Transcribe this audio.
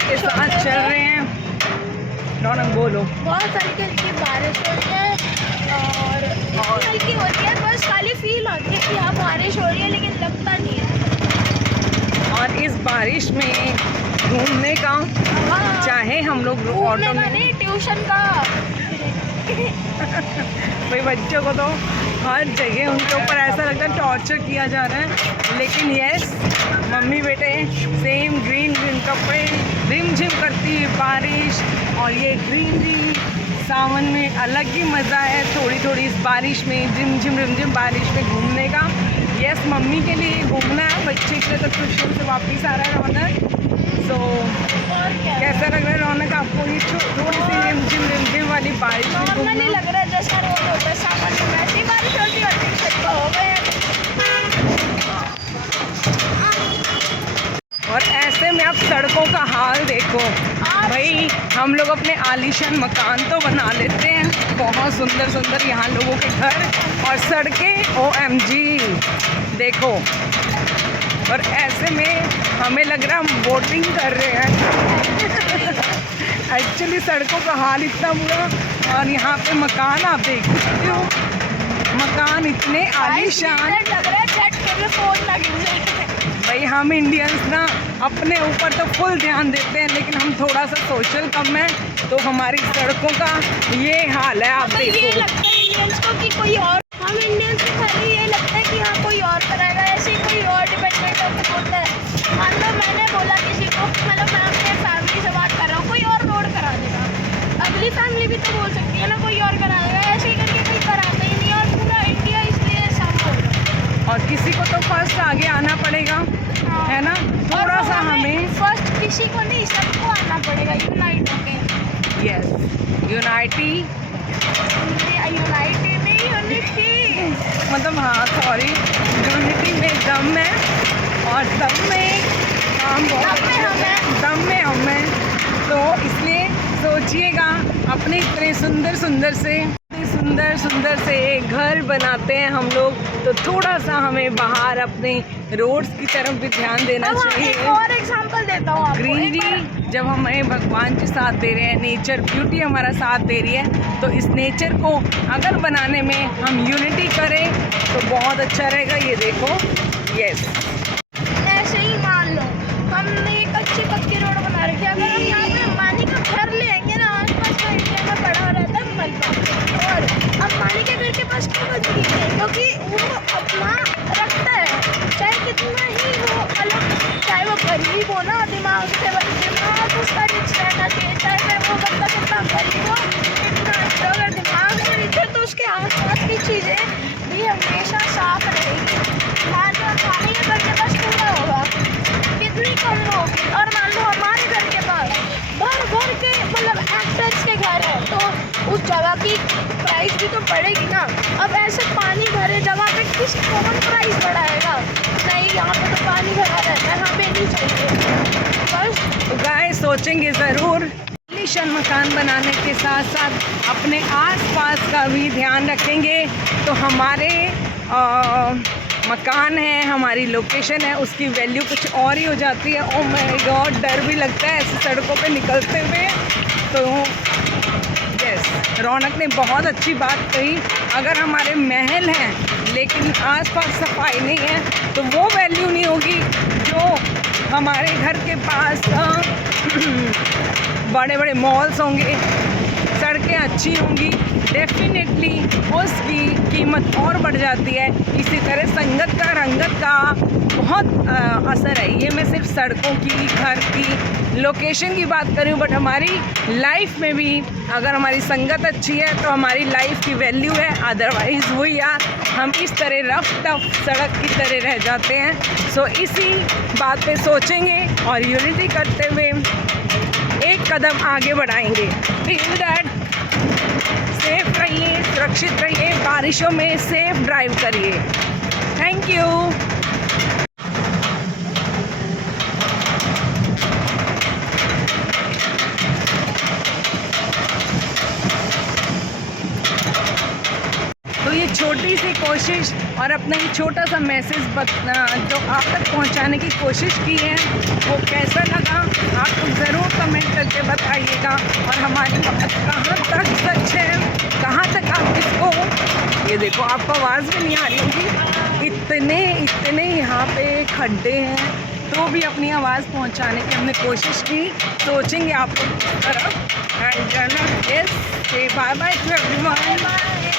के साथ चल रहे हैं। रौनक बोलो। बहुत हल्की हल्की बारिश हो रही है और इतनी हल्की होती है बस खाली फील होती है कि यहाँ बारिश हो रही है, लेकिन लगता नहीं है। और इस बारिश में घूमने का, हाँ, चाहे हम लोग ऑटो में, नहीं ट्यूशन का भाई बच्चों को तो हर जगह उनके ऊपर ऐसा लगता है टॉर्चर किया जा रहा है, लेकिन यस मम्मी बेटे सेम ग्रीन ग्रीन कपड़े, रिमझिम करती हुई बारिश और ये ग्रीनरी सावन में अलग ही मज़ा है। थोड़ी थोड़ी इस बारिश में रिमझिम बारिश में घूमने का। यस मम्मी के लिए घूमना है, बच्चे के लिए तो ट्यूशन से वापस आ रहा है रौनक। सो कैसा लग रहा है रौनक आपको ये थोड़ी सी रिमझिम वाली बारिश में नॉर्मली घूमना? लग रहा है जैसा रोड होता है सावन में, वैसी बारिश होती है हो गए। और ऐसे में आप सड़कों का हाल देखो भाई, हम लोग अपने आलीशान मकान तो बना लेते हैं, बहुत सुंदर सुंदर यहाँ लोगों के घर, और सड़कें OMG देखो। और ऐसे में हमें लग रहा है हम बोटिंग कर रहे हैं एक्चुअली सड़कों का हाल इतना बुरा। और यहाँ पे मकान आप देख सकते हो, मकान इतने आलीशान। लग रहा है झट करके फोन लगे। भाई हम इंडियंस ना अपने ऊपर तो फुल ध्यान देते हैं, लेकिन हम थोड़ा सा सोशल कम है, तो हमारी सड़कों का ये हाल है। आप देखो ये लगता है इंडियंस को कि कोई और, हम इंडियंस को खाली ये लगता है कि हाँ कोई और कराएगा, ऐसे कोई और डिपेंडेंट होकर होता है। मान लो मैंने बोला किसी को, मतलब मैं अपने फैमिली से बात कर रहा हूँ, कोई और रोड करा देगा, अगली फैमिली भी तो बोल सकती है ना कोई और करा देगा, ऐसे ही करके कोई कराता ही नहीं। और पूरा इंडिया इसलिए सब होगा, और किसी को तो फर्स्ट आगे आना पड़ेगा, है ना? थोड़ा सा हमें फर्स्ट किसी को नहीं सबको आना पड़ेगा, यूनाइट होके। यस यूनाइटी नहीं यूनिटी मतलब हाँ सॉरी, यूनिटी में दम है, और दम में काम बहुत दम में हमें। तो इसलिए सोचिएगा अपने इतने सुंदर सुंदर से घर बनाते हैं हम लोग, तो थोड़ा सा हमें बाहर अपने रोड्स की तरफ भी ध्यान देना चाहिए। एक और एग्जांपल देता हूँ आपको। ग्रीनरी जब हमें भगवान जी साथ दे रहे हैं, नेचर ब्यूटी हमारा साथ दे रही है, तो इस नेचर को अगर बनाने में हम यूनिटी करें तो बहुत अच्छा रहेगा। ये देखो यस ऐसे ही मान लो हमने एक अच्छी पक्की रोड बना रखी है, अगर हम यहाँ पे अंबानी का घर लेंगे ना, आसपास का इंडिया में पड़ा रहता है मलबा, और अंबानी के घर के पास क्यों बचती है? क्योंकि वो अपना रखता है, चाहे कितना ही वो अलग, चाहे वो गरीब हो ना, दिमाग से दिमाग उसका रिच रहना चाहिए, चाहे वो बंदा कितना गरीब हो, कितना अच्छा, अगर दिमाग से रिच है तो उसके आसपास की चीज़ें भी हमेशा साफ रहेगी। मान लो अंबानी के घर के पास कूड़ा होगा, कितनी कम होगी, और मान लो हमारे घर के पास भर के मतलब एक्टर्स के घर है, तो उस जगह की प्राइस भी तो बढ़ेगी ना। अब ऐसे पानी भरे जगह पे किसी कौन प्राइस बढ़ाएगा? नहीं, यहाँ पे तो पानी भरा रहता है, हमें नहीं चाहिए। बस गाइस सोचेंगे ज़रूर, आलीशान मकान बनाने के साथ साथ अपने आसपास का भी ध्यान रखेंगे, तो हमारे मकान है, हमारी लोकेशन है, उसकी वैल्यू कुछ और ही हो जाती है। ओह माय गॉड, डर भी लगता है ऐसे सड़कों पे निकलते हुए। तो यस रौनक ने बहुत अच्छी बात कही, अगर हमारे महल हैं लेकिन आसपास सफाई नहीं है तो वो वैल्यू नहीं होगी जो हमारे घर के पास बड़े बड़े मॉल्स होंगे, सड़कें अच्छी होंगी, डेफिनेटली उसकी कीमत और बढ़ जाती है। इसी तरह संगत का, रंगत का बहुत असर है। ये मैं सिर्फ सड़कों की, घर की, लोकेशन की बात करूँ, बट हमारी लाइफ में भी अगर हमारी संगत अच्छी है तो हमारी लाइफ की वैल्यू है, अदरवाइज़ वो यार हम इस तरह रफ टफ सड़क की तरह रह जाते हैं। सो इसी बात पे सोचेंगे और यूनिटी करते हुए एक कदम आगे बढ़ाएंगे। टिल दैट सेफ रहिए, सुरक्षित रहिए, बारिशों में सेफ ड्राइव करिए। Thank you. तो ये छोटी सी कोशिश और अपना ये छोटा सा मैसेज जो आप तक पहुंचाने की कोशिश की है वो कैसा लगा आप लोग ज़रूर कमेंट करके बताइएगा। और हमारी बात कहाँ तक सच है, कहाँ तक आप इसको, ये देखो आपको आवाज़ भी नहीं आ रही होगी, इतने यहाँ पे खड्डे हैं तो भी अपनी आवाज़ पहुंचाने की हमने कोशिश की। सोचेंगे आप लोग की तरफ एंड यस, से बाय बाय टू एवरीवन।